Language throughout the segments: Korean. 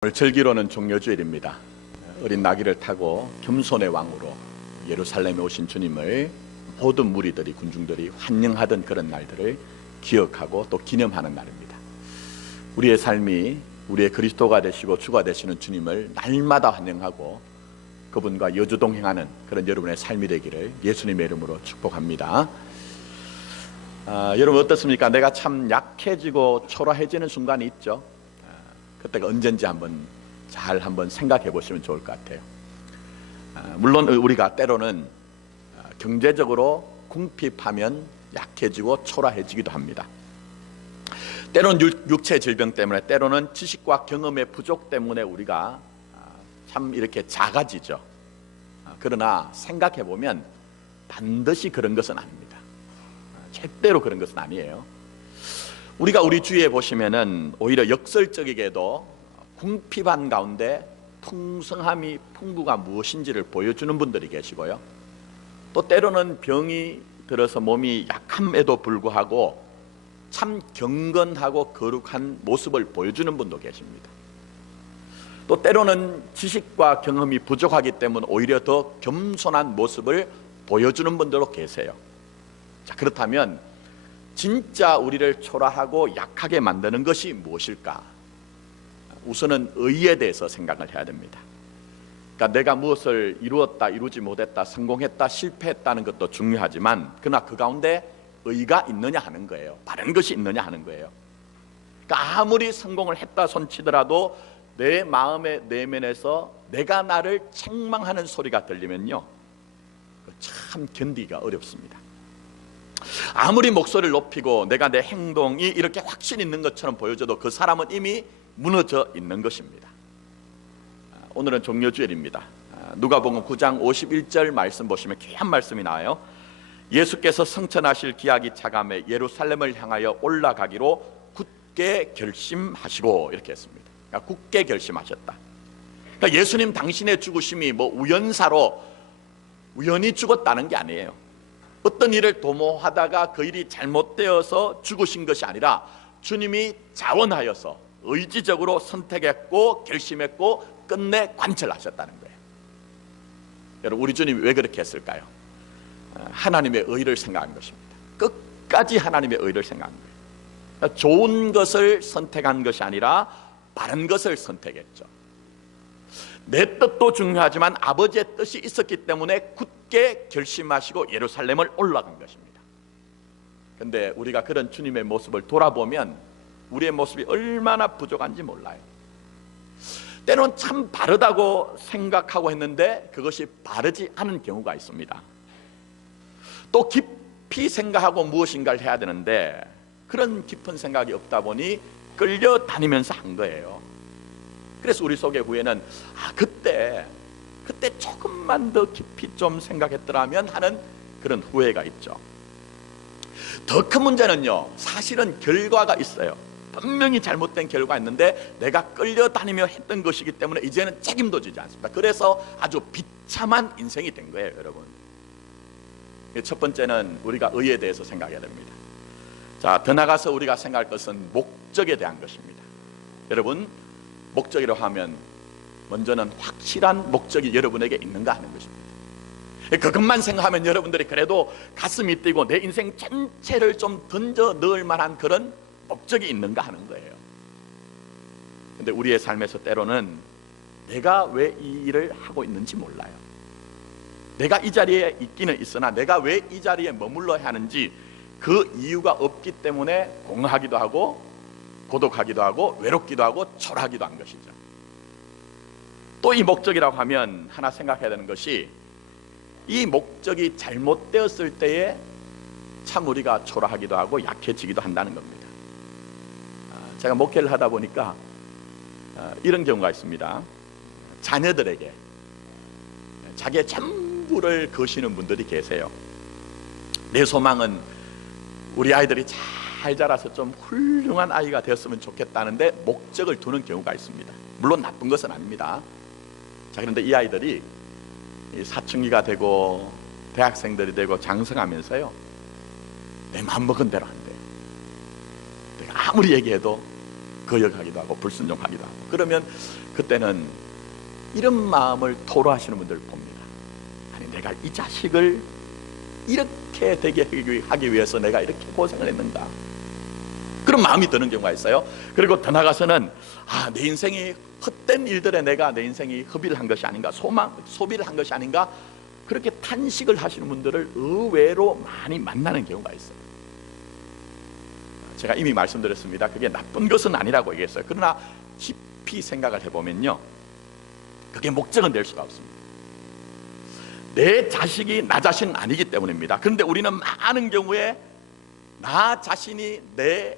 오늘 절기로는 종려주일입니다. 어린 나귀를 타고 겸손의 왕으로 예루살렘에 오신 주님을 모든 무리들이, 군중들이 환영하던 그런 날들을 기억하고 또 기념하는 날입니다. 우리의 삶이 우리의 그리스도가 되시고 주가 되시는 주님을 날마다 환영하고 그분과 여주동행하는 그런 여러분의 삶이 되기를 예수님의 이름으로 축복합니다. 여러분 어떻습니까? 내가 참 약해지고 초라해지는 순간이 있죠. 그때가 언젠지 잘 생각해 보시면 좋을 것 같아요. 물론 우리가 때로는 경제적으로 궁핍하면 약해지고 초라해지기도 합니다. 때로는 육체 질병 때문에, 때로는 지식과 경험의 부족 때문에 우리가 참 이렇게 작아지죠. 그러나 생각해 보면 반드시 그런 것은 아닙니다. 절대로 그런 것은 아니에요. 우리가 우리 주위에 보시면은 오히려 역설적이게도 궁핍한 가운데 풍성함이, 풍부가 무엇인지를 보여주는 분들이 계시고요. 또 때로는 병이 들어서 몸이 약함에도 불구하고 참 경건하고 거룩한 모습을 보여주는 분도 계십니다. 또 때로는 지식과 경험이 부족하기 때문에 오히려 더 겸손한 모습을 보여주는 분들도 계세요. 자, 그렇다면 진짜 우리를 초라하고 약하게 만드는 것이 무엇일까? 우선은 의에 대해서 생각을 해야 됩니다. 그러니까 내가 무엇을 이루었다, 이루지 못했다, 성공했다, 실패했다는 것도 중요하지만 그러나 그 가운데 의가 있느냐 하는 거예요. 바른 것이 있느냐 하는 거예요. 그러니까 아무리 성공을 했다 손치더라도 내 마음의 내면에서 내가 나를 책망하는 소리가 들리면요, 참 견디기가 어렵습니다. 아무리 목소리를 높이고 내가 내 행동이 이렇게 확신 있는 것처럼 보여져도 그 사람은 이미 무너져 있는 것입니다. 오늘은 종려주일입니다. 누가복음 9장 51절 말씀 보시면 귀한 말씀이 나와요. 예수께서 성천하실 기약이 차감해 예루살렘을 향하여 올라가기로 굳게 결심하시고, 이렇게 했습니다. 그러니까 굳게 결심하셨다. 그러니까 예수님 당신의 죽으심이 우연사로 우연히 죽었다는 게 아니에요. 어떤 일을 도모하다가 그 일이 잘못되어서 죽으신 것이 아니라 주님이 자원하여서 의지적으로 선택했고 결심했고 끝내 관철하셨다는 거예요. 여러분, 우리 주님이 왜 그렇게 했을까요? 하나님의 의를 생각한 것입니다. 끝까지 하나님의 의를 생각한 거예요. 그러니까 좋은 것을 선택한 것이 아니라 바른 것을 선택했죠. 내 뜻도 중요하지만 아버지의 뜻이 있었기 때문에 굳게 결심하시고 예루살렘을 올라간 것입니다. 그런데 우리가 그런 주님의 모습을 돌아보면 우리의 모습이 얼마나 부족한지 몰라요. 때로는 참 바르다고 생각하고 했는데 그것이 바르지 않은 경우가 있습니다. 또 깊이 생각하고 무엇인가를 해야 되는데 그런 깊은 생각이 없다 보니 끌려다니면서 한 거예요. 그래서 우리 속의 후회는 그때 조금만 더 깊이 좀 생각했더라면 하는 그런 후회가 있죠. 더 큰 문제는요, 사실은 결과가 있어요. 분명히 잘못된 결과가 있는데 내가 끌려다니며 했던 것이기 때문에 이제는 책임도 지지 않습니다. 그래서 아주 비참한 인생이 된 거예요, 여러분. 첫 번째는 우리가 의에 대해서 생각해야 됩니다. 자, 더 나가서 우리가 생각할 것은 목적에 대한 것입니다. 여러분, 목적이라고 하면 먼저는 확실한 목적이 여러분에게 있는가 하는 것입니다. 그것만 생각하면 여러분들이 그래도 가슴이 뛰고 내 인생 전체를 좀 던져 넣을 만한 그런 목적이 있는가 하는 거예요. 그런데 우리의 삶에서 때로는 내가 왜 이 일을 하고 있는지 몰라요. 내가 이 자리에 있기는 있으나 내가 왜 이 자리에 머물러야 하는지 그 이유가 없기 때문에 공허하기도 하고 고독하기도 하고 외롭기도 하고 초라하기도 한 것이죠. 또 이 목적이라고 하면 하나 생각해야 되는 것이 이 목적이 잘못되었을 때에 참 우리가 초라하기도 하고 약해지기도 한다는 겁니다. 제가 목회를 하다 보니까 이런 경우가 있습니다. 자녀들에게 자기의 전부를 거시는 분들이 계세요. 내 소망은 우리 아이들이 잘 자라서 좀 훌륭한 아이가 되었으면 좋겠다는데 목적을 두는 경우가 있습니다. 물론 나쁜 것은 아닙니다. 자, 그런데 이 아이들이 사춘기가 되고 대학생들이 되고 장성하면서요, 내 마음먹은 대로 한대요. 내가 아무리 얘기해도 거역하기도 하고 불순종하기도 하고, 그러면 그때는 이런 마음을 토로하시는 분들 봅니다. 아니, 내가 이 자식을 이렇게 되게 하기 위해서 내가 이렇게 고생을 했는가, 그런 마음이 드는 경우가 있어요. 그리고 더 나아가서는 내 인생이 헛된 일들에 내가 내 인생이 허비를 한 것이 아닌가, 소비를 한 것이 아닌가, 그렇게 탄식을 하시는 분들을 의외로 많이 만나는 경우가 있어요. 제가 이미 말씀드렸습니다. 그게 나쁜 것은 아니라고 얘기했어요. 그러나 깊이 생각을 해보면요, 그게 목적은 될 수가 없습니다. 내 자식이 나 자신은 아니기 때문입니다. 그런데 우리는 많은 경우에 나 자신이 내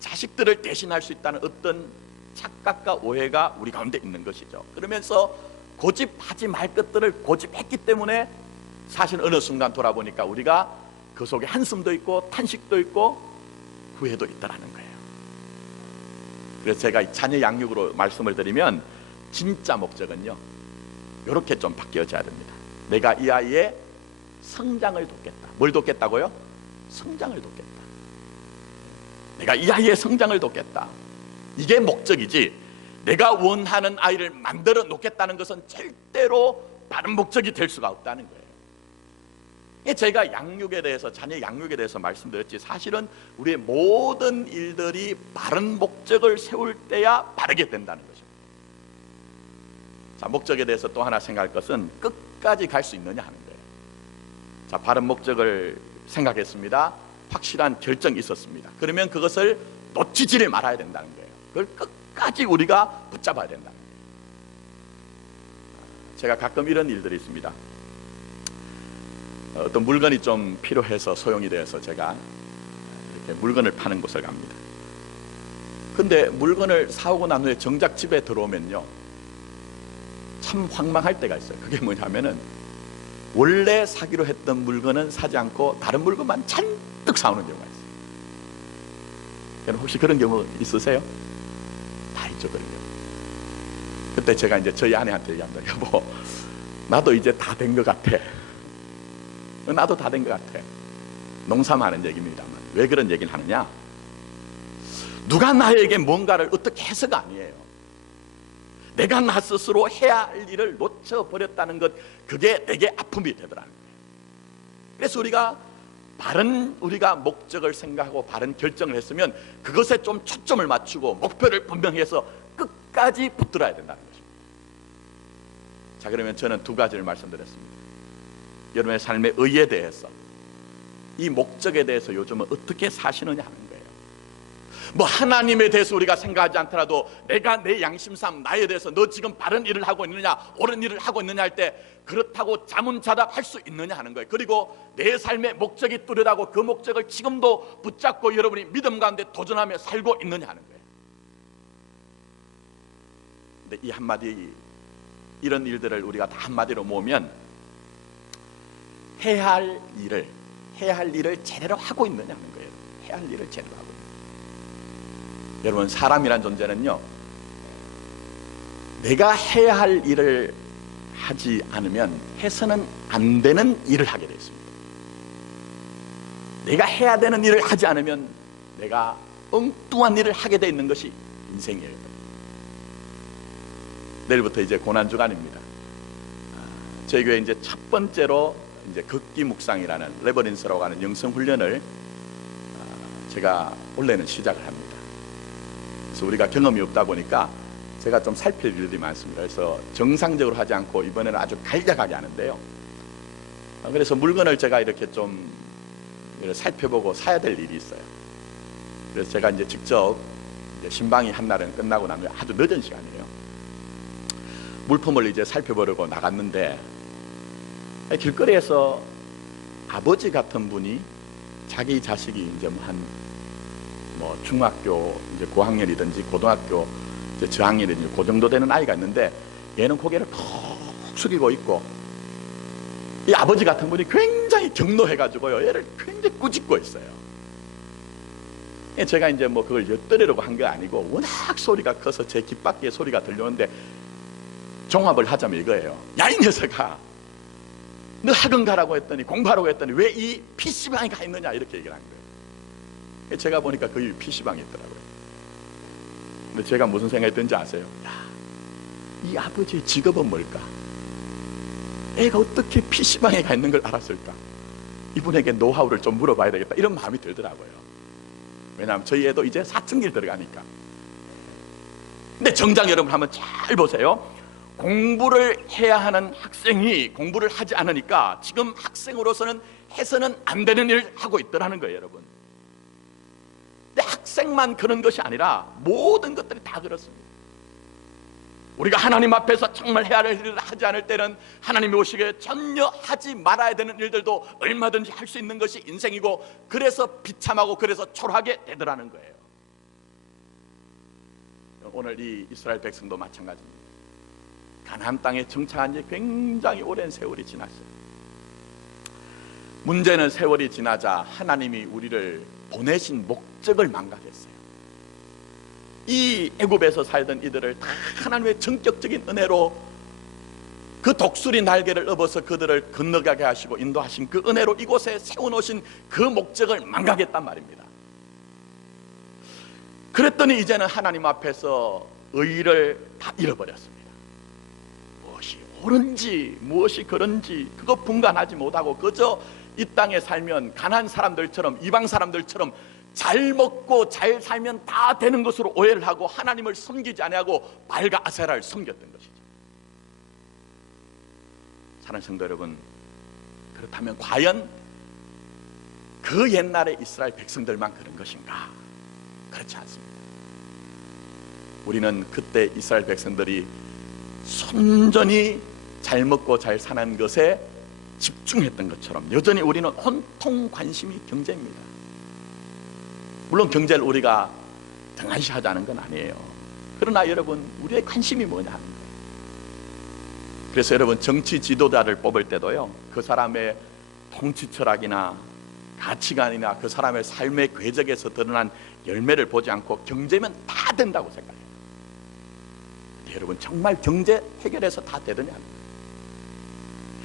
자식들을 대신할 수 있다는 어떤 착각과 오해가 우리 가운데 있는 것이죠. 그러면서 고집하지 말 것들을 고집했기 때문에 사실 어느 순간 돌아보니까 우리가 그 속에 한숨도 있고 탄식도 있고 후회도 있다라는 거예요. 그래서 제가 자녀 양육으로 말씀을 드리면 진짜 목적은요, 이렇게 좀 바뀌어져야 됩니다. 내가 이 아이의 성장을 돕겠다. 뭘 돕겠다고요? 성장을 돕겠다. 내가 이 아이의 성장을 돕겠다. 이게 목적이지, 내가 원하는 아이를 만들어 놓겠다는 것은 절대로 다른 목적이 될 수가 없다는 거예요. 제가 양육에 대해서, 자녀 양육에 대해서 말씀드렸지, 사실은 우리의 모든 일들이 바른 목적을 세울 때야 바르게 된다는 것입니다. 자, 목적에 대해서 또 하나 생각할 것은 끝까지 갈 수 있느냐 하는 거예요. 자, 바른 목적을 생각했습니다. 확실한 결정이 있었습니다. 그러면 그것을 놓치지를 말아야 된다는 거예요. 그걸 끝까지 우리가 붙잡아야 된다는 거예요. 제가 가끔 이런 일들이 있습니다. 어떤 물건이 좀 필요해서 소용이 되어서 제가 이렇게 물건을 파는 곳을 갑니다. 근데 물건을 사오고 난 후에 정작 집에 들어오면요, 참 황망할 때가 있어요. 그게 뭐냐면은 원래 사기로 했던 물건은 사지 않고 다른 물건만 잔뜩 사오는 경우가 있어요. 여러분 혹시 그런 경우 있으세요? 다 있죠, 그런 경우. 그때 제가 이제 저희 아내한테 얘기합니다. 여보, 나도 이제 다 된 것 같아. 나도 다 된 것 같아. 농사만 하는 얘기입니다만 왜 그런 얘기를 하느냐, 누가 나에게 뭔가를 어떻게 해서가 아니에요. 내가 나 스스로 해야 할 일을 놓쳐버렸다는 것, 그게 내게 아픔이 되더라는 거예요. 그래서 우리가 바른 우리가 목적을 생각하고 바른 결정을 했으면 그것에 좀 초점을 맞추고 목표를 분명히 해서 끝까지 붙들어야 된다는 것입니다. 자, 그러면 저는 두 가지를 말씀드렸습니다. 여러분의 삶의 의에 대해서, 이 목적에 대해서 요즘은 어떻게 사시느냐 하는 거예요. 뭐 하나님에 대해서 우리가 생각하지 않더라도 내가 내 양심상 나에 대해서 너 지금 바른 일을 하고 있느냐, 옳은 일을 하고 있느냐 할 때 그렇다고 자문자답할 수 있느냐 하는 거예요. 그리고 내 삶의 목적이 뚜렷하고 그 목적을 지금도 붙잡고 여러분이 믿음 가운데 도전하며 살고 있느냐 하는 거예요. 근데 이 한마디, 이런 일들을 우리가 다 한마디로 모으면 해야 할 일을 제대로 하고 있느냐 하는 거예요. 해야 할 일을 제대로 하고 있느냐. 여러분, 사람이란 존재는요, 내가 해야 할 일을 하지 않으면 해서는 안 되는 일을 하게 되어 있습니다. 내가 해야 되는 일을 하지 않으면 내가 엉뚱한 일을 하게 되어 있는 것이 인생이에요. 내일부터 이제 고난주간입니다. 저희 교회 이제 첫 번째로 이제 극기 묵상이라는 레버린스라고 하는 영성 훈련을 제가 원래는 시작을 합니다. 그래서 우리가 경험이 없다 보니까 제가 좀 살필 일들이 많습니다. 그래서 정상적으로 하지 않고 이번에는 아주 간략하게 하는데요. 그래서 물건을 제가 이렇게 좀 살펴보고 사야 될 일이 있어요. 그래서 제가 이제 직접 이제 신방이 한 날은 끝나고 나면 아주 늦은 시간이에요. 물품을 이제 살펴보려고 나갔는데 길거리에서 아버지 같은 분이 자기 자식이 이제 뭐 중학교 이제 고학년이든지 고등학교 이제 저학년이든지 그 정도 되는 아이가 있는데 얘는 고개를 푹 숙이고 있고 이 아버지 같은 분이 굉장히 경노해가지고요 얘를 굉장히 꾸짖고 있어요. 제가 이제 뭐 그걸 엿들으려고 한 게 아니고 워낙 소리가 커서 제 귓 밖에 소리가 들려오는데 종합을 하자면 이거예요. 야, 이 녀석아, 너 학원 가라고 했더니 공부하라고 했더니 왜 이 PC방에 가 있느냐 이렇게 얘기를 한 거예요. 제가 보니까 그 PC방에 있더라고요. 근데 제가 무슨 생각이 든지 아세요? 야, 이 아버지의 직업은 뭘까? 애가 어떻게 PC방에 가 있는 걸 알았을까? 이분에게 노하우를 좀 물어봐야 되겠다, 이런 마음이 들더라고요. 왜냐하면 저희 애도 이제 사춘기를 들어가니까. 근데 정작 여러분 한번 잘 보세요. 공부를 해야 하는 학생이 공부를 하지 않으니까 지금 학생으로서는 해서는 안 되는 일을 하고 있더라는 거예요, 여러분. 근데 학생만 그런 것이 아니라 모든 것들이 다 그렇습니다. 우리가 하나님 앞에서 정말 해야 할 일을 하지 않을 때는 하나님이 오시기에 전혀 하지 말아야 되는 일들도 얼마든지 할 수 있는 것이 인생이고, 그래서 비참하고 그래서 초라하게 되더라는 거예요. 오늘 이 이스라엘 백성도 마찬가지입니다. 가나안 땅에 정착한 지 굉장히 오랜 세월이 지났어요. 문제는 세월이 지나자 하나님이 우리를 보내신 목적을 망각했어요. 이 애굽에서 살던 이들을 다 하나님의 전격적인 은혜로 그 독수리 날개를 업어서 그들을 건너가게 하시고 인도하신 그 은혜로 이곳에 세워놓으신 그 목적을 망각했단 말입니다. 그랬더니 이제는 하나님 앞에서 의를 다 잃어버렸습니다. 무엇이 옳은지 무엇이 그런지 그거 분간하지 못하고 그저 이 땅에 살면 가난한 사람들처럼, 이방 사람들처럼 잘 먹고 잘 살면 다 되는 것으로 오해를 하고 하나님을 섬기지 아니하고 발과 아세라를 섬겼던 것이죠. 사랑하는 성도 여러분, 그렇다면 과연 그 옛날의 이스라엘 백성들만 그런 것인가? 그렇지 않습니다. 우리는 그때 이스라엘 백성들이 순전히 잘 먹고 잘 사는 것에 집중했던 것처럼 여전히 우리는 온통 관심이 경제입니다. 물론 경제를 우리가 등한시하자는 건 아니에요. 그러나 여러분, 우리의 관심이 뭐냐 하는 거예요. 그래서 여러분, 정치 지도자를 뽑을 때도요, 그 사람의 통치 철학이나 가치관이나 그 사람의 삶의 궤적에서 드러난 열매를 보지 않고 경제면 다 된다고 생각해요. 여러분, 정말 경제 해결해서 다 되더냐?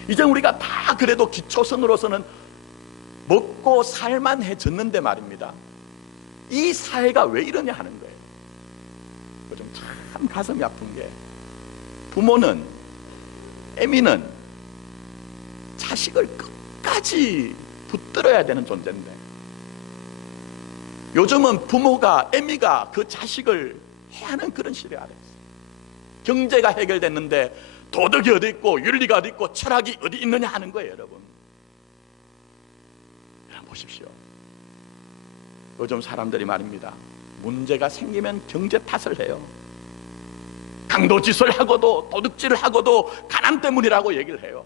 이제 우리가 다 그래도 기초선으로서는 먹고 살만해졌는데 말입니다, 이 사회가 왜 이러냐 하는 거예요. 좀 참 가슴이 아픈 게, 부모는, 애미는 자식을 끝까지 붙들어야 되는 존재인데, 요즘은 부모가, 애미가 그 자식을 해야 하는 그런 시대가 됐어요. 경제가 해결됐는데 도덕이 어디 있고 윤리가 어디 있고 철학이 어디 있느냐 하는 거예요. 여러분, 보십시오. 요즘 사람들이 말입니다, 문제가 생기면 경제 탓을 해요. 강도짓을 하고도 도둑질을 하고도 가난 때문이라고 얘기를 해요.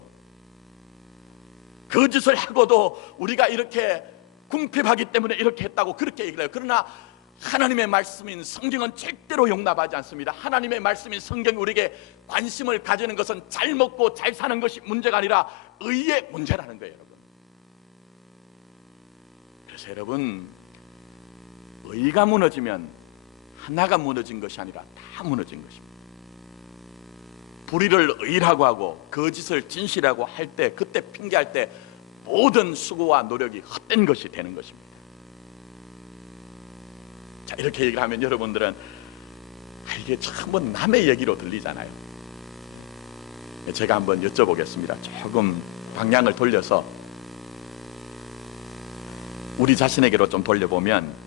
그 짓을 하고도 우리가 이렇게 궁핍하기 때문에 이렇게 했다고 그렇게 얘기를 해요. 그러나 하나님의 말씀인 성경은 절대로 용납하지 않습니다. 하나님의 말씀인 성경이 우리에게 관심을 가지는 것은 잘 먹고 잘 사는 것이 문제가 아니라 의의 문제라는 거예요, 여러분. 그래서 여러분, 의가 무너지면 하나가 무너진 것이 아니라 다 무너진 것입니다. 불의를 의라고 하고 거짓을 진실이라고 할 때, 그때 핑계할 때 모든 수고와 노력이 헛된 것이 되는 것입니다. 자, 이렇게 얘기를 하면 여러분들은 이게 전부 남의 얘기로 들리잖아요. 제가 한번 여쭤보겠습니다. 조금 방향을 돌려서 우리 자신에게로 좀 돌려보면,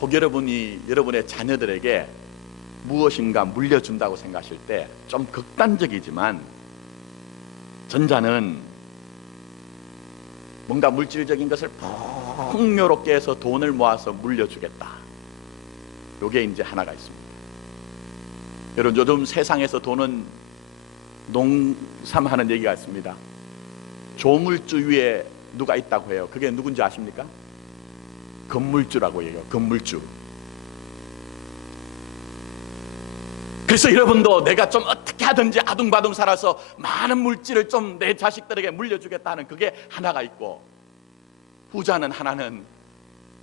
혹 여러분이 여러분의 자녀들에게 무엇인가 물려준다고 생각하실 때 좀 극단적이지만, 전자는 뭔가 물질적인 것을 풍요롭게 해서 돈을 모아서 물려주겠다. 요게 이제 하나가 있습니다. 여러분, 요즘 세상에서 돈은 농삼하는 얘기가 있습니다. 조물주 위에 누가 있다고 해요. 그게 누군지 아십니까? 건물주라고 해요. 건물주. 그래서 여러분도 내가 좀 어떻게 하든지 아둥바둥 살아서 많은 물질을 좀 내 자식들에게 물려주겠다는 그게 하나가 있고, 후자는 하나는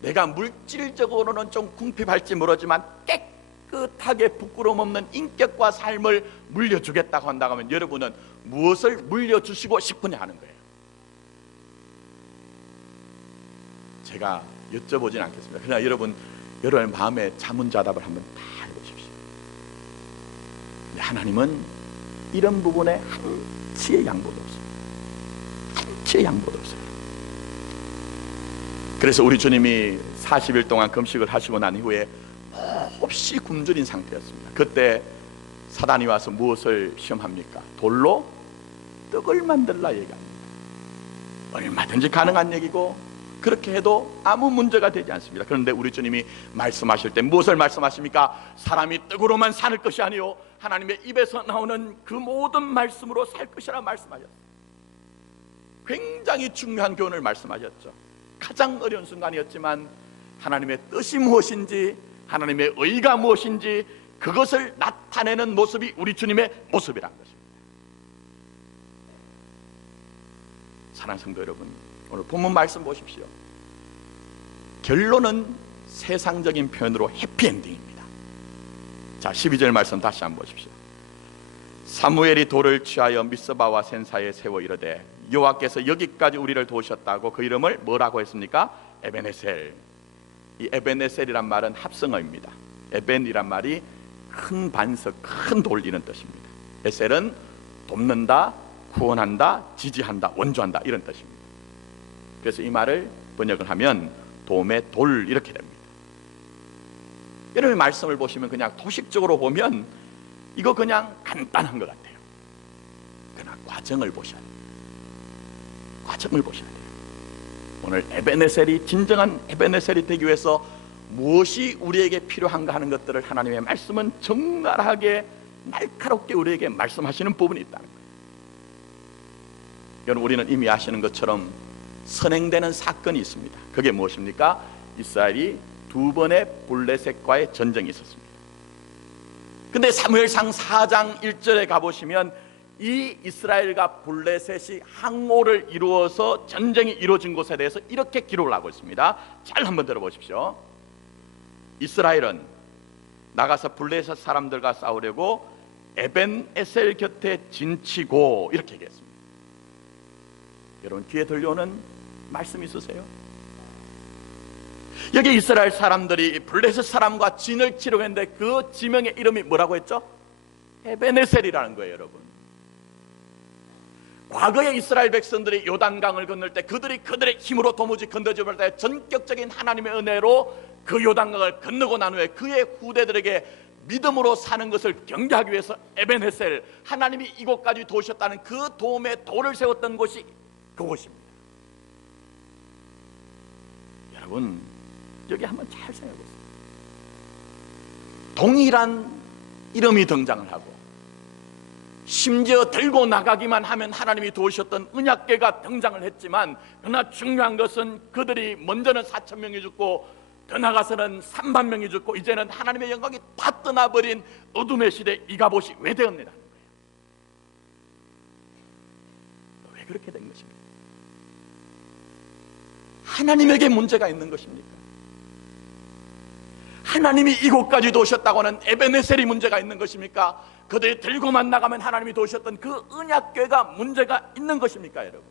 내가 물질적으로는 좀 궁핍할지 모르지만 깨끗하게 부끄러움 없는 인격과 삶을 물려주겠다고 한다고 하면 여러분은 무엇을 물려주시고 싶으냐 하는 거예요. 제가 여쭤보진 않겠습니다. 그러나 여러분의 마음의 자문자답을 한번 다 해보십시오. 하나님은 이런 부분에 한치의 양보도 없어요. 한치의 양보도 없어요. 그래서 우리 주님이 40일 동안 금식을 하시고 난 이후에 몹시 굶주린 상태였습니다. 그때 사단이 와서 무엇을 시험합니까? 돌로 떡을 만들라 얘기합니다. 얼마든지 가능한 얘기고 그렇게 해도 아무 문제가 되지 않습니다. 그런데 우리 주님이 말씀하실 때 무엇을 말씀하십니까? 사람이 떡으로만 사는 것이 아니요 하나님의 입에서 나오는 그 모든 말씀으로 살 것이라 말씀하셨어요. 굉장히 중요한 교훈을 말씀하셨죠. 가장 어려운 순간이었지만 하나님의 뜻이 무엇인지, 하나님의 의가 무엇인지 그것을 나타내는 모습이 우리 주님의 모습이란 것입니다. 사랑하는 성도 여러분, 오늘 본문 말씀 보십시오. 결론은 세상적인 표현으로 해피엔딩입니다. 자, 12절 말씀 다시 한번 보십시오. 사무엘이 돌을 취하여 미스바와 센사에 세워 이르되 여호와께서 여기까지 우리를 도우셨다고 그 이름을 뭐라고 했습니까? 에벤에셀. 이 에벤에셀이란 말은 합성어입니다. 에벤이란 말이 큰 반석, 큰 돌 이런 뜻입니다. 에셀은 돕는다, 구원한다, 지지한다, 원조한다 이런 뜻입니다. 그래서 이 말을 번역을 하면 도움의 돌 이렇게 됩니다. 여러분의 말씀을 보시면 그냥 도식적으로 보면 이거 그냥 간단한 것 같아요. 그러나 과정을 보셔야 돼요. 과정을 보셔야 돼요. 오늘 에벤에셀이 진정한 에벤에셀이 되기 위해서 무엇이 우리에게 필요한가 하는 것들을 하나님의 말씀은 적나라하게 날카롭게 우리에게 말씀하시는 부분이 있다는 거예요. 여러분, 우리는 이미 아시는 것처럼 선행되는 사건이 있습니다. 그게 무엇입니까? 이스라엘이 두 번의 블레셋과의 전쟁이 있었습니다. 근데 사무엘상 4장 1절에 가보시면 이 이스라엘과 블레셋이 항오를 이루어서 전쟁이 이루어진 곳에 대해서 이렇게 기록을 하고 있습니다. 잘 한번 들어보십시오. 이스라엘은 나가서 블레셋 사람들과 싸우려고 에벤에셀 곁에 진치고 이렇게 얘기했습니다. 여러분, 귀에 들려오는 말씀 있으세요? 여기 이스라엘 사람들이 블레셋 사람과 진을 치려고 했는데 그 지명의 이름이 뭐라고 했죠? 에벤에셀이라는 거예요. 여러분, 과거에 이스라엘 백성들이 요단강을 건널 때 그들이 그들의 힘으로 도무지 건너지 못할 때 전격적인 하나님의 은혜로 그 요단강을 건너고 난 후에 그의 후대들에게 믿음으로 사는 것을 경계하기 위해서 에벤에셀, 하나님이 이곳까지 도우셨다는 그 도움의 돌을 세웠던 곳이 그곳입니다. 여러분, 여기 한번 잘 생각해 보세요. 동일한 이름이 등장을 하고 심지어 들고 나가기만 하면 하나님이 도우셨던 언약궤가 등장을 했지만, 그러나 중요한 것은 그들이 먼저는 4,000명이 죽고 더 나가서는 3만 명이 죽고 이제는 하나님의 영광이 다 떠나버린 어둠의 시대 이가봇이 왜 되었느냐는 거예요. 왜 그렇게 된 것입니까? 하나님에게 문제가 있는 것입니까? 하나님이 이곳까지 도우셨다고 하는 에벤에셀이 문제가 있는 것입니까? 그들이 들고만 나가면 하나님이 도우셨던 그 언약궤가 문제가 있는 것입니까? 여러분,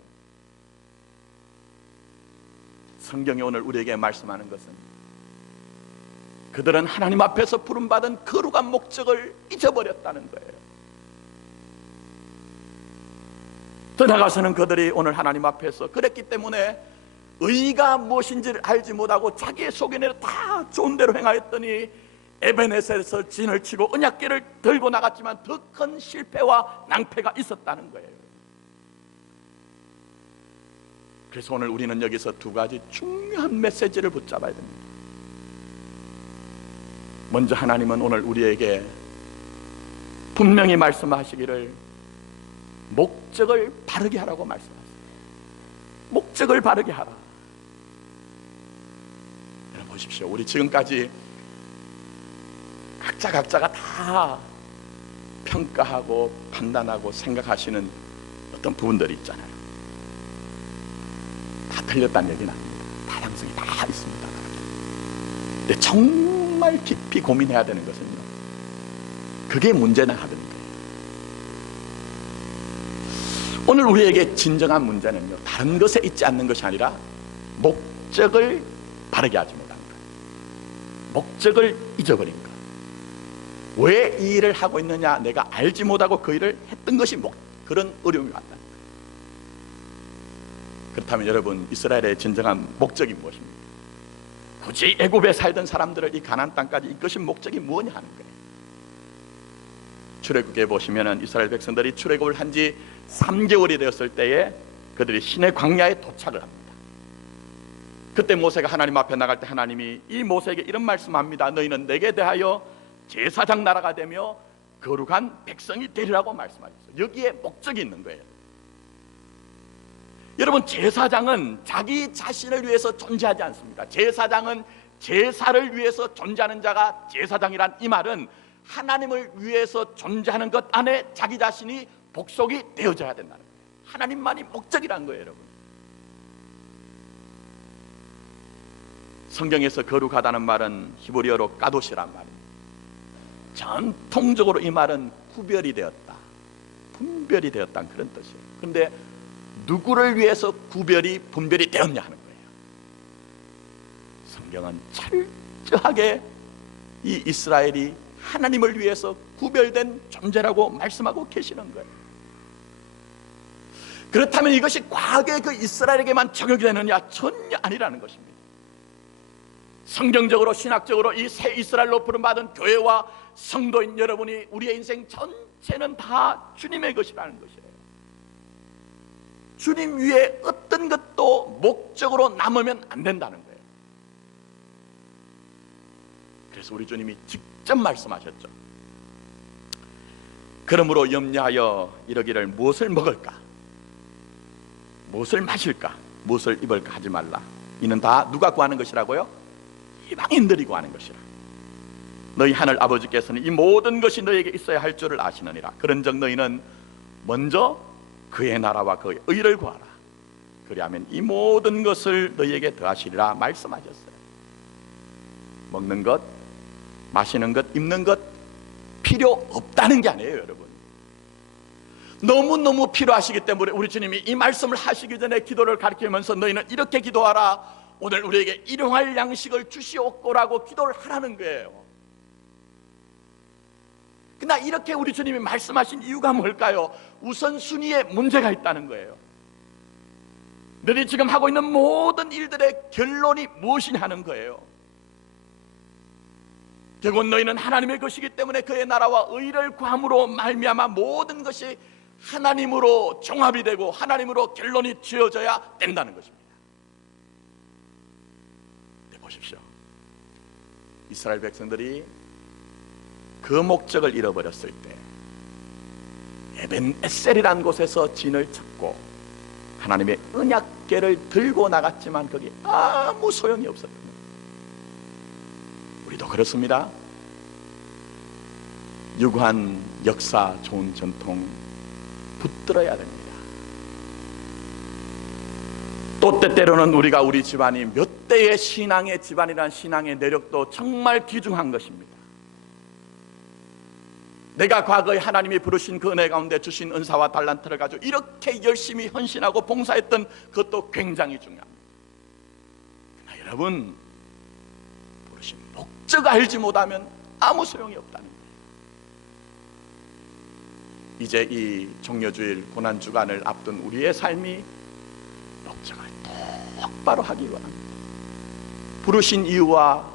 성경이 오늘 우리에게 말씀하는 것은 그들은 하나님 앞에서 부름받은 거룩한 목적을 잊어버렸다는 거예요. 더 나아가서는 그들이 오늘 하나님 앞에서 그랬기 때문에 의가 무엇인지를 알지 못하고 자기의 속인을 다 좋은 대로 행하였더니 에벤에셀에서 진을 치고 언약궤를 들고 나갔지만 더 큰 실패와 낭패가 있었다는 거예요. 그래서 오늘 우리는 여기서 두 가지 중요한 메시지를 붙잡아야 됩니다. 먼저 하나님은 오늘 우리에게 분명히 말씀하시기를 목적을 바르게 하라고 말씀하세요. 목적을 바르게 하라. 여러분 보십시오. 우리 지금까지 각자가 다 평가하고 판단하고 생각하시는 어떤 부분들이 있잖아요. 다 틀렸다는 얘기는 아닙니다. 다양성이 다 있습니다. 근데 정말 깊이 고민해야 되는 것은요, 그게 문제는 하는 거예요. 오늘 우리에게 진정한 문제는요, 다른 것에 있지 않는 것이 아니라 목적을 바르게 하지 못한 거예요. 목적을 잊어버린 것. 왜 이 일을 하고 있느냐, 내가 알지 못하고 그 일을 했던 것이 그런 어려움이 왔다. 그렇다면 여러분, 이스라엘의 진정한 목적이 무엇입니까? 굳이 애굽에 살던 사람들을 이 가나안 땅까지 이끄신 목적이 무엇냐 하는 거예요. 출애굽에 보시면은 이스라엘 백성들이 출애굽을 한 지 3개월이 되었을 때에 그들이 시내 광야에 도착을 합니다. 그때 모세가 하나님 앞에 나갈 때 하나님이 이 모세에게 이런 말씀합니다. 너희는 내게 대하여 제사장 나라가 되며 거룩한 백성이 되리라고 말씀하셨어요. 여기에 목적이 있는 거예요. 여러분, 제사장은 자기 자신을 위해서 존재하지 않습니다. 제사장은 제사를 위해서 존재하는 자가 제사장이란 이 말은 하나님을 위해서 존재하는 것 안에 자기 자신이 복속이 되어져야 된다는 거예요. 하나님만이 목적이란 거예요, 여러분. 성경에서 거룩하다는 말은 히브리어로 까도시란 말입니다. 전통적으로 이 말은 구별이 되었다, 분별이 되었다는 그런 뜻이에요. 그런데 누구를 위해서 구별이 분별이 되었냐 하는 거예요. 성경은 철저하게 이 이스라엘이 하나님을 위해서 구별된 존재라고 말씀하고 계시는 거예요. 그렇다면 이것이 과거의 그 이스라엘에게만 적용이 되느냐? 전혀 아니라는 것입니다. 성경적으로 신학적으로 이 새 이스라엘로 부름받은 교회와 성도인 여러분이 우리의 인생 전체는 다 주님의 것이라는 것이에요. 주님 위에 어떤 것도 목적으로 남으면 안 된다는 거예요. 그래서 우리 주님이 직접 말씀하셨죠. 그러므로 염려하여 이러기를 무엇을 먹을까, 무엇을 마실까, 무엇을 입을까 하지 말라. 이는 다 누가 구하는 것이라고요? 이방인들이 구하는 것이라. 너희 하늘 아버지께서는 이 모든 것이 너희에게 있어야 할 줄을 아시느니라. 그런즉 너희는 먼저 그의 나라와 그의 의를 구하라. 그리하면 이 모든 것을 너희에게 더하시리라 말씀하셨어요. 먹는 것, 마시는 것, 입는 것 필요 없다는 게 아니에요, 여러분. 너무너무 필요하시기 때문에 우리 주님이 이 말씀을 하시기 전에 기도를 가르치면서 너희는 이렇게 기도하라. 오늘 우리에게 일용할 양식을 주시옵고라고 기도를 하라는 거예요. 그러나 이렇게 우리 주님이 말씀하신 이유가 뭘까요? 우선순위에 문제가 있다는 거예요. 너희 지금 하고 있는 모든 일들의 결론이 무엇이냐 하는 거예요. 결국 너희는 하나님의 것이기 때문에 그의 나라와 의를 구함으로 말미암아 모든 것이 하나님으로 종합이 되고 하나님으로 결론이 지어져야 된다는 것입니다. 네, 보십시오. 이스라엘 백성들이 그 목적을 잃어버렸을 때 에벤에셀이라는 곳에서 진을 찾고 하나님의 언약궤를 들고 나갔지만 거기 아무 소용이 없었던 거예요. 우리도 그렇습니다. 유구한 역사, 좋은 전통 붙들어야 됩니다. 또 때때로는 우리가 우리 집안이 몇 대의 신앙의 집안이란 신앙의 내력도 정말 귀중한 것입니다. 내가 과거에 하나님이 부르신 그 은혜 가운데 주신 은사와 달란트를 가지고 이렇게 열심히 헌신하고 봉사했던 그것도 굉장히 중요합니다. 그러나 여러분, 부르신 목적 알지 못하면 아무 소용이 없다는 거예요. 이제 이 종려주일 고난주간을 앞둔 우리의 삶이 목적을 똑바로 하기 원합니다. 부르신 이유와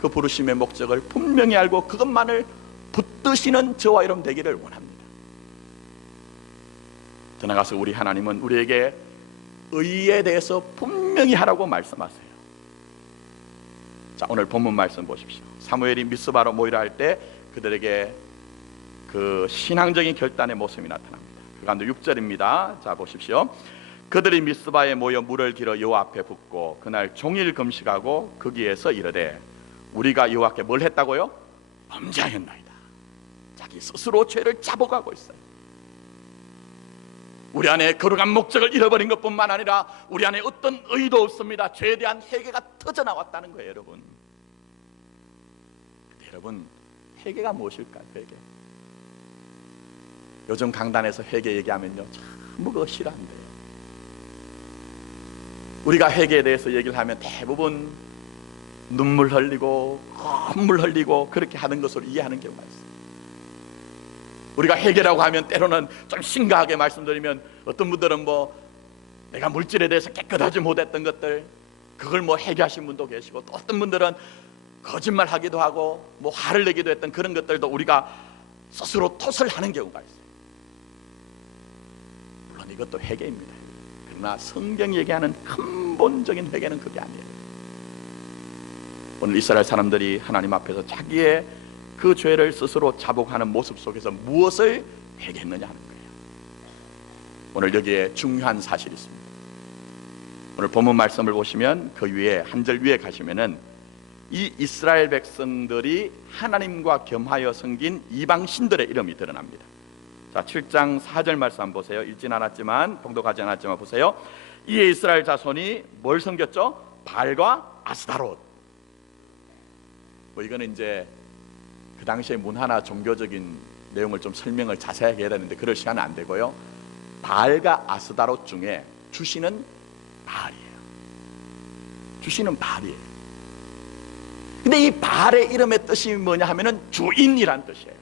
그 부르심의 목적을 분명히 알고 그것만을 붙드시는 저와 여러분 되기를 원합니다. 더 나아가서 우리 하나님은 우리에게 의에 대해서 분명히 하라고 말씀하세요. 자, 오늘 본문 말씀 보십시오. 사무엘이 미스바로 모이라 할 때 그들에게 그 신앙적인 결단의 모습이 나타납니다. 그 가운데 6절입니다. 자, 보십시오. 그들이 미스바에 모여 물을 길어 여호와 앞에 붓고 그날 종일 금식하고 거기에서 이르되 우리가 여호와께 뭘 했다고요? 범죄하였나이다. 자기 스스로 죄를 자복하고 있어요. 우리 안에 거룩한 목적을 잃어버린 것뿐만 아니라 우리 안에 어떤 의도 없습니다. 죄에 대한 회개가 터져나왔다는 거예요, 여러분. 근데 여러분, 회개가 무엇일까요? 회개. 요즘 강단에서 회개 얘기하면요, 참 그거 싫어한대요. 우리가 회개에 대해서 얘기를 하면 대부분 눈물 흘리고 콧물 흘리고 그렇게 하는 것으로 이해하는 경우가 있어요. 우리가 회개라고 하면 때로는 좀 심각하게 말씀드리면 어떤 분들은 뭐 내가 물질에 대해서 깨끗하지 못했던 것들 그걸 뭐 회개하신 분도 계시고, 또 어떤 분들은 거짓말하기도 하고 뭐 화를 내기도 했던 그런 것들도 우리가 스스로 탓을 하는 경우가 있어요. 물론 이것도 회개입니다. 그러나 성경이 얘기하는 근본적인 회개는 그게 아니에요. 오늘 이스라엘 사람들이 하나님 앞에서 자기의 그 죄를 스스로 자복하는 모습 속에서 무엇을 회개했느냐 하는 거예요. 오늘 여기에 중요한 사실이 있습니다. 오늘 본문 말씀을 보시면 그 위에 한 절 위에 가시면은 이 이스라엘 백성들이 하나님과 겸하여 섬긴 이방 신들의 이름이 드러납니다. 자, 7장 4절 말씀 한번 보세요. 읽진 않았지만, 봉독하지 않았지만 보세요. 이에 이스라엘 자손이 뭘 섬겼죠? 바알과 아스다롯. 뭐 이거는 이제 그 당시의 문화나 종교적인 내용을 좀 설명을 자세하게 해야 되는데 그럴 시간은 안 되고요. 바알과 아스다롯 중에 주신은 바알이에요. 주신은 바알이에요. 근데 이 바알의 이름의 뜻이 뭐냐 하면은 주인이란 뜻이에요.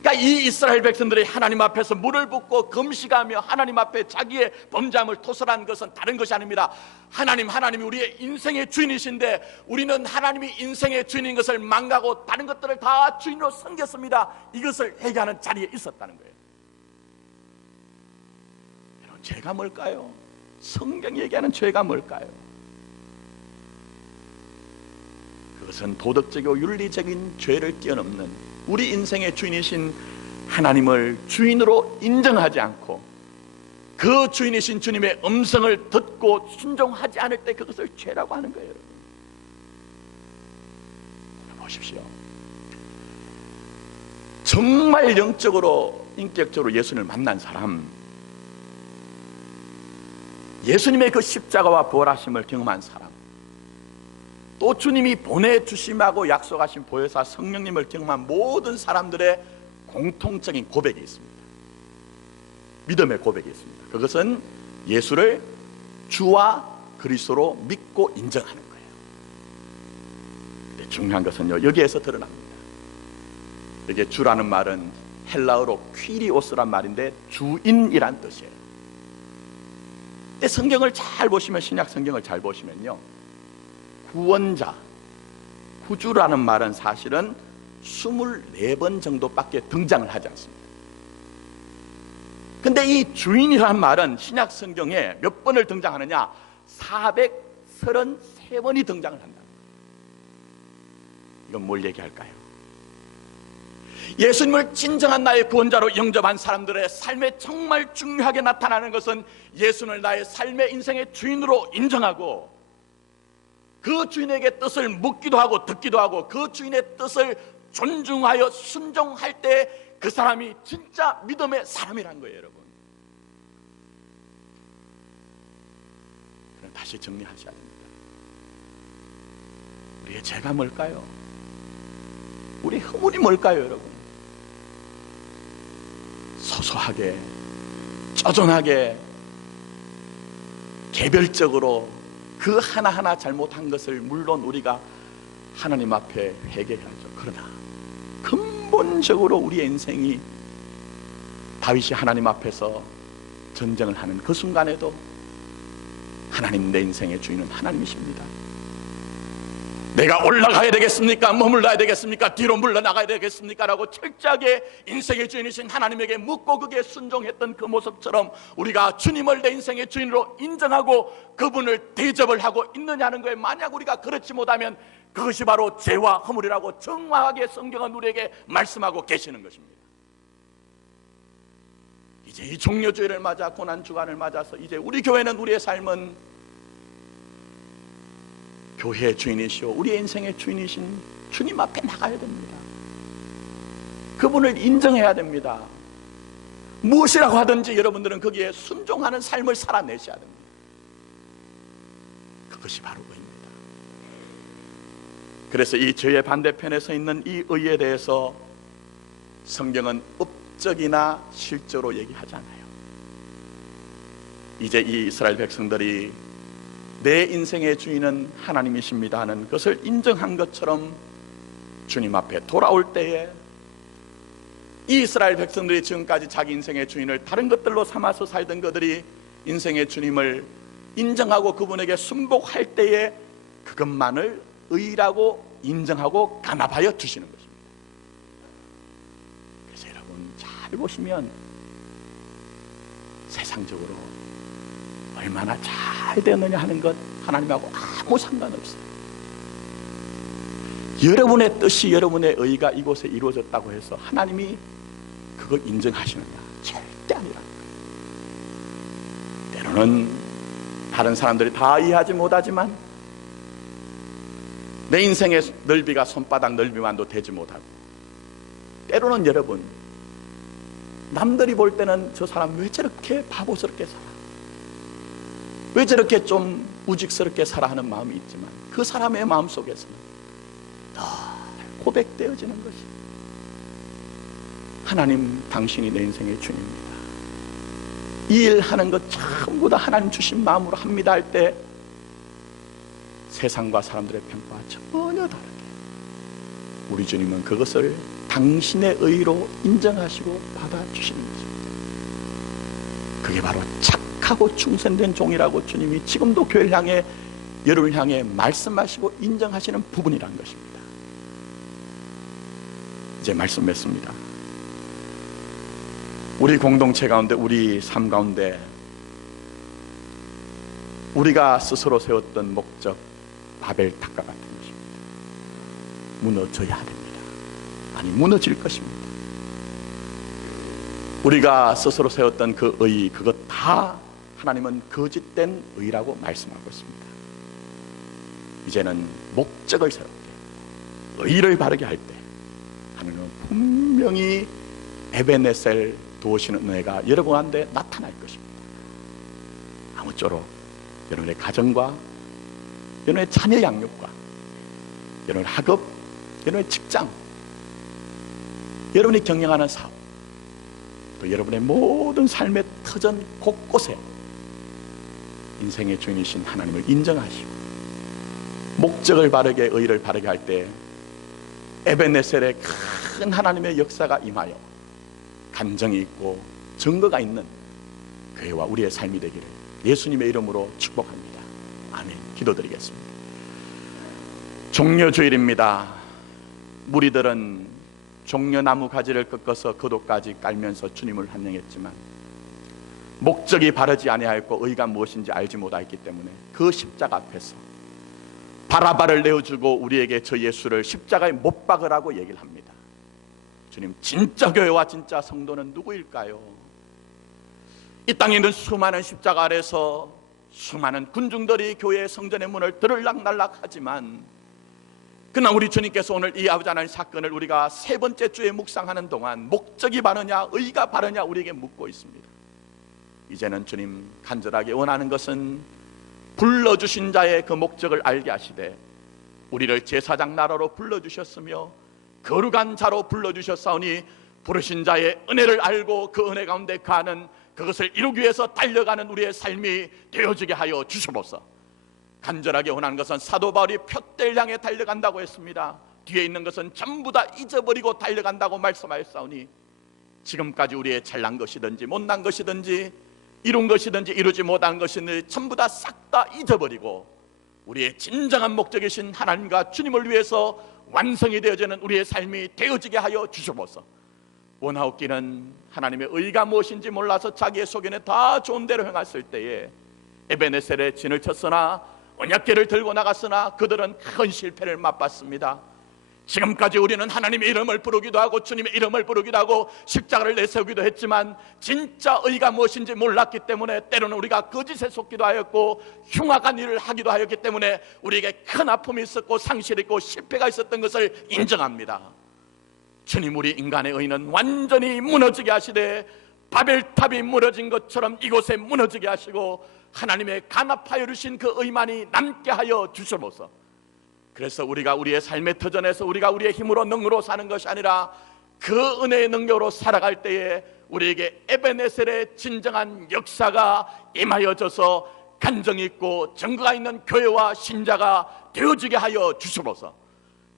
그러니까 이 이스라엘 백성들이 하나님 앞에서 물을 붓고 금식하며 하나님 앞에 자기의 범죄함을 토설한 것은 다른 것이 아닙니다. 하나님이 우리의 인생의 주인이신데 우리는 하나님이 인생의 주인인 것을 망가고 다른 것들을 다 주인으로 섬겼습니다. 이것을 회개하는 자리에 있었다는 거예요. 여러분, 죄가 뭘까요? 성경이 얘기하는 죄가 뭘까요? 그것은 도덕적이고 윤리적인 죄를 뛰어넘는 우리 인생의 주인이신 하나님을 주인으로 인정하지 않고 그 주인이신 주님의 음성을 듣고 순종하지 않을 때 그것을 죄라고 하는 거예요. 보십시오. 정말 영적으로 인격적으로 예수님을 만난 사람, 예수님의 그 십자가와 부활하심을 경험한 사람, 또 주님이 보내주심하고 약속하신 보혜사 성령님을 경험한 모든 사람들의 공통적인 고백이 있습니다. 믿음의 고백이 있습니다. 그것은 예수를 주와 그리스도로 믿고 인정하는 거예요. 근데 중요한 것은요, 여기에서 드러납니다. 여기에 주라는 말은 헬라어로 퀴리오스란 말인데 주인이란 뜻이에요. 근데 성경을 잘 보시면, 신약 성경을 잘 보시면요, 구원자, 구주라는 말은 사실은 24번 정도밖에 등장을 하지 않습니다. 근데 이 주인이라는 말은 신약 성경에 몇 번을 등장하느냐? 433번이 등장을 한다. 이건 뭘 얘기할까요? 예수님을 진정한 나의 구원자로 영접한 사람들의 삶에 정말 중요하게 나타나는 것은 예수를 나의 삶의 인생의 주인으로 인정하고 그 주인에게 뜻을 묻기도 하고 듣기도 하고 그 주인의 뜻을 존중하여 순종할 때 그 사람이 진짜 믿음의 사람이란 거예요. 여러분, 그럼 다시 정리하셔야 됩니다. 우리의 죄가 뭘까요? 우리 허물이 뭘까요? 여러분, 소소하게 쪼존하게 개별적으로 그 하나하나 잘못한 것을 물론 우리가 하나님 앞에 회개해야죠. 그러나 근본적으로 우리의 인생이 다윗이 하나님 앞에서 전쟁을 하는 그 순간에도 하나님, 내 인생의 주인은 하나님이십니다. 내가 올라가야 되겠습니까? 머물러야 되겠습니까? 뒤로 물러나가야 되겠습니까? 라고 철저하게 인생의 주인이신 하나님에게 묻고 그게 순종했던 그 모습처럼 우리가 주님을 내 인생의 주인으로 인정하고 그분을 대접을 하고 있느냐는 거예요. 만약 우리가 그렇지 못하면 그것이 바로 죄와 허물이라고 정확하게 성경은 우리에게 말씀하고 계시는 것입니다. 이제 이 종료주일을 맞아 고난주간을 맞아서 이제 우리 교회는, 우리의 삶은 교회의 주인이시오, 우리의 인생의 주인이신 주님 앞에 나가야 됩니다. 그분을 인정해야 됩니다. 무엇이라고 하든지 여러분들은 거기에 순종하는 삶을 살아내셔야 됩니다. 그것이 바로 의입니다. 그래서 이 죄의 반대편에 서 있는 이 의에 대해서 성경은 업적이나 실제로 얘기하지 않아요. 이제 이 이스라엘 백성들이 내 인생의 주인은 하나님이십니다 하는 것을 인정한 것처럼 주님 앞에 돌아올 때에 이스라엘 백성들이 지금까지 자기 인생의 주인을 다른 것들로 삼아서 살던 그들이 인생의 주님을 인정하고 그분에게 순복할 때에 그것만을 의라고 인정하고 간합하여 주시는 것입니다. 그래서 여러분 잘 보시면 세상적으로 얼마나 잘 되느냐 하는 것 하나님하고 아무 상관없어요. 여러분의 뜻이, 여러분의 의가 이곳에 이루어졌다고 해서 하나님이 그걸 인정하시느냐? 절대 아니라. 때로는 다른 사람들이 다 이해하지 못하지만 내 인생의 넓이가 손바닥 넓이만도 되지 못하고, 때로는 여러분 남들이 볼 때는 저 사람 왜 저렇게 바보스럽게 살아, 왜 저렇게 좀 우직스럽게 살아 하는 마음이 있지만 그 사람의 마음속에서는 늘 고백되어지는 것이 하나님 당신이 내 인생의 주님입니다. 이 일 하는 것 전부 다 하나님 주신 마음으로 합니다 할 때 세상과 사람들의 평가와 전혀 다르게 우리 주님은 그것을 당신의 의로 인정하시고 받아주시는 것입니다. 그게 바로 착하고 충성된 종이라고 주님이 지금도 교회를 향해, 여러분을 향해 말씀하시고 인정하시는 부분이라는 것입니다. 이제 말씀 맺습니다. 우리 공동체 가운데, 우리 삶 가운데 우리가 스스로 세웠던 목적, 바벨탑과 같은 것입니다. 무너져야 됩니다. 아니, 무너질 것입니다. 우리가 스스로 세웠던 그 의, 그것 다 하나님은 거짓된 의라고 말씀하고 있습니다. 이제는 목적을 세울 때, 의를 바르게 할 때 하나님은 분명히 에베네셀 도우시는 은혜가 여러분 가운데 나타날 것입니다. 아무쪼록 여러분의 가정과 여러분의 자녀 양육과 여러분의 학업, 여러분의 직장, 여러분이 경영하는 사업, 또 여러분의 모든 삶의 터전 곳곳에 인생의 주인이신 하나님을 인정하시고 목적을 바르게, 의를 바르게 할 때 에베네셀의 큰 하나님의 역사가 임하여 감정이 있고 증거가 있는 교회와 우리의 삶이 되기를 예수님의 이름으로 축복합니다. 아멘. 기도드리겠습니다. 종려주일입니다. 무리들은 종려나무 가지를 꺾어서 거독까지 깔면서 주님을 환영했지만 목적이 바르지 아니하였고 의가 무엇인지 알지 못하였기 때문에 그 십자가 앞에서 바라바를 내어주고 우리에게 저 예수를 십자가에 못 박으라고 얘기를 합니다. 주님, 진짜 교회와 진짜 성도는 누구일까요? 이 땅에 있는 수많은 십자가 아래서 수많은 군중들이 교회의 성전의 문을 들을락날락하지만 그러나 우리 주님께서 오늘 이 아버지 하나님 사건을 우리가 세 번째 주에 묵상하는 동안 목적이 바르냐, 의가 바르냐 우리에게 묻고 있습니다. 이제는 주님 간절하게 원하는 것은 불러주신 자의 그 목적을 알게 하시되 우리를 제사장 나라로 불러주셨으며 거룩한 자로 불러주셨사오니 부르신 자의 은혜를 알고 그 은혜 가운데 가는, 그것을 이루기 위해서 달려가는 우리의 삶이 되어지게 하여 주시옵소서. 간절하게 원하는 것은 사도 바울이 표대를 향해 달려간다고 했습니다. 뒤에 있는 것은 전부 다 잊어버리고 달려간다고 말씀하였사오니 지금까지 우리의 잘난 것이든지 못난 것이든지 이룬 것이든지 이루지 못한 것이든지 전부 다 싹 다 잊어버리고 우리의 진정한 목적이신 하나님과 주님을 위해서 완성이 되어지는 우리의 삶이 되어지게 하여 주시옵소서. 원하옵기는 하나님의 의가 무엇인지 몰라서 자기의 소견에 다 좋은 대로 행했을 때에 에베네셀에 진을 쳤으나 언약궤를 들고 나갔으나 그들은 큰 실패를 맛봤습니다. 지금까지 우리는 하나님의 이름을 부르기도 하고 주님의 이름을 부르기도 하고 십자가를 내세우기도 했지만 진짜 의가 무엇인지 몰랐기 때문에 때로는 우리가 거짓에 속기도 하였고 흉악한 일을 하기도 하였기 때문에 우리에게 큰 아픔이 있었고 상실이 있고 실패가 있었던 것을 인정합니다. 주님, 우리 인간의 의는 완전히 무너지게 하시되 바벨탑이 무너진 것처럼 이곳에 무너지게 하시고 하나님의 간합하여 주신 그 의만이 남게 하여 주시옵소서. 그래서 우리가 우리의 삶의 터전에서 우리가 우리의 힘으로 능으로 사는 것이 아니라 그 은혜의 능력으로 살아갈 때에 우리에게 에베네셀의 진정한 역사가 임하여져서 간정이 있고 증거가 있는 교회와 신자가 되어지게 하여 주시옵소서.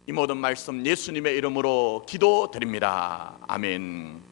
이 모든 말씀 예수님의 이름으로 기도드립니다. 아멘.